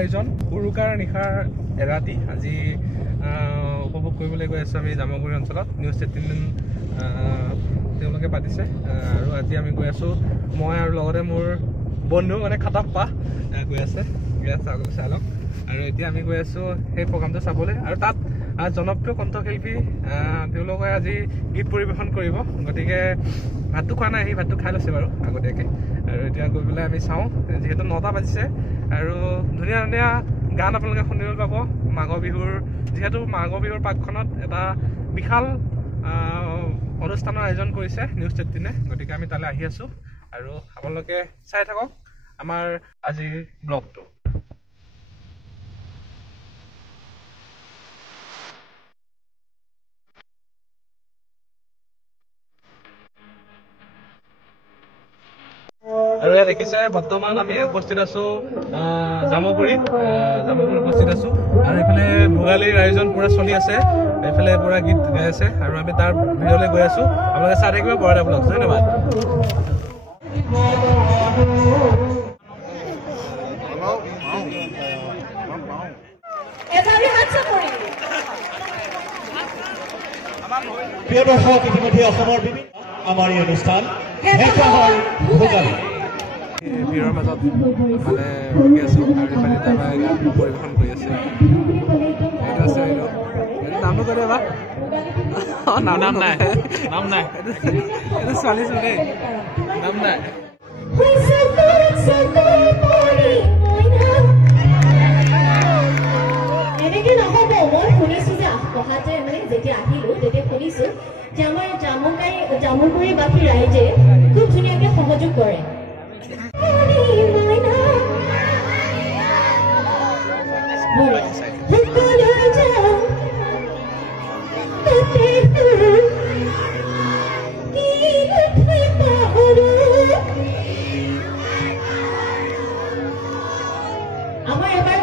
আয়োজন উৰুকাৰ নিশাৰ এৰাতি আজি উপভোগ কৰিবলৈ গৈ আছোঁ আমি জামুগুৰি অঞ্চলত। নিউজ 18 তেওঁলোকে পাতিছে আৰু আজি আমি গৈ আছোঁ, মই আৰু লগতে মোৰ বন্ধু মানে খাটাপ্পা গৈ আছে চাই লওক। আৰু এতিয়া আমি গৈ আছোঁ সেই প্ৰগ্ৰামটো চাবলৈ। আৰু তাত জনপ্ৰিয় কণ্ঠশিল্পী তেওঁলোকে আজি গীত পৰিৱেশন কৰিব, গতিকে ভাতটো খোৱা নাই, সি ভাতটো খাই লৈছে বাৰু আগতীয়াকৈ। আৰু এতিয়া গৈ পেলাই আমি চাওঁ, যিহেতু 9টা বাজিছে আৰু ধুনীয়া ধুনীয়া গান আপোনালোকে শুনিবলৈ পাব। মাঘৰ বিহুৰ যিহেতু মাঘৰ বিহুৰ পাকখনত এটা বিশাল অনুষ্ঠানৰ আয়োজন কৰিছে নিউজ 18, গতিকে আমি তালৈ আহি আছোঁ আৰু আপোনালোকে চাই থাকক আমাৰ আজিৰ ব্লগটো। আৰু ইয়াত দেখিছে বৰ্তমান আমি উপস্থিত আছো জামুগুৰিত উপস্থিত আছো। আৰু এইফালে ভোগালীৰ আয়োজন পুৰা চলি আছে, এইফালে পুৰা গীত গাই আছে আৰু আমি তাৰ ভিডিঅ'লৈ গৈ আছো। আপোনালোকে চাই থাকিব বৰদা ব্লগ। ধন্যবাদ। প্ৰিয় দৰ্শক, ইতিমধ্যে অসমৰ বিভিন্ন আমাৰ এই অনুষ্ঠান ভোগালী ভিৰৰ মাজত মানে ৰখি আছো আৰু ইফালে তাৰপৰা গান পৰিৱেশন কৰি আছে। এইটো আছে নামটো কৈ দেবা। নাম নাই, নাম নাই, এইটো ছোৱালী দেই, নাম নাই। এনেকে নহ'ব। মই শুনিছো যে পঢ়াতে মানে যেতিয়া আহিলো তেতিয়া শুনিছো যে আমাৰ জামুগুৰিবাসী ৰাইজে খুব ধুনীয়াকে সহযোগ কৰে। আমাৰ এবাৰ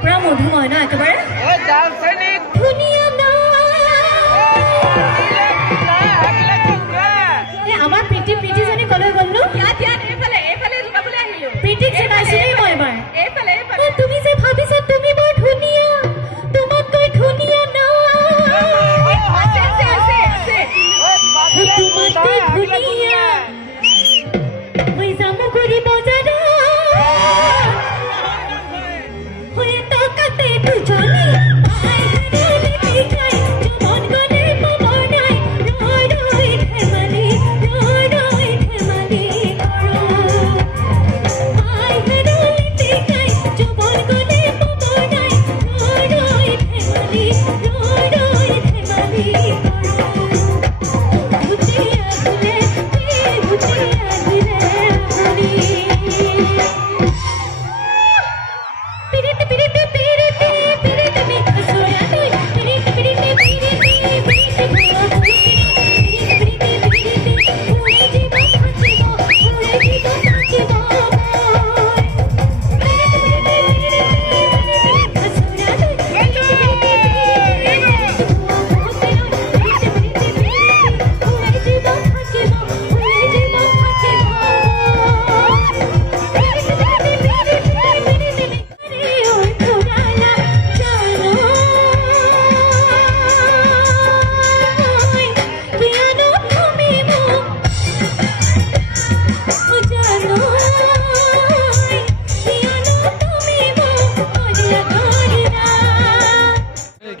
পুৰা মধুময় ন একেবাৰে ধুনীয়া ন আমাৰ প্ৰীতিজনী কলৈ গ'ল নো প্ৰীতিক জনাইছিলেই মই এবাৰ তুমি যে ভাবিছা তুমি বৰ ধুনীয়া তোমাতকৈ ধুনীয়া ন তোমাতকৈ ধুনীয়া মই যাম কৰি বজাৰত হৈ টকাতে দুজনী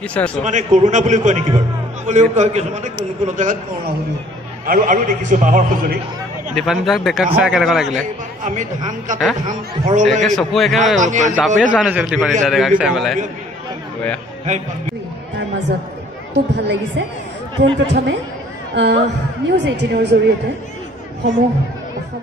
কিছুমানে কৰোণা বুলি কয় নেকি বাৰু বুলিও কয় কিছুমানে কোনো জেগাত কৰোণা বুলিও আৰু দেখিছোঁ বাঁহৰ সঁজুলি দীপান্বিতাক ডেকাক চাই কেনেকুৱা লাগিলে আমি ধান কাটি ধান ঘৰলৈ চকু একে যাবেই যোৱা নাছিল দীপান্বিতা ডেকাক চাই পেলাই তাৰ মাজত খুব ভাল লাগিছে পোনপ্ৰথমে নিউজ 18ৰ জৰিয়তে সমূহ অসম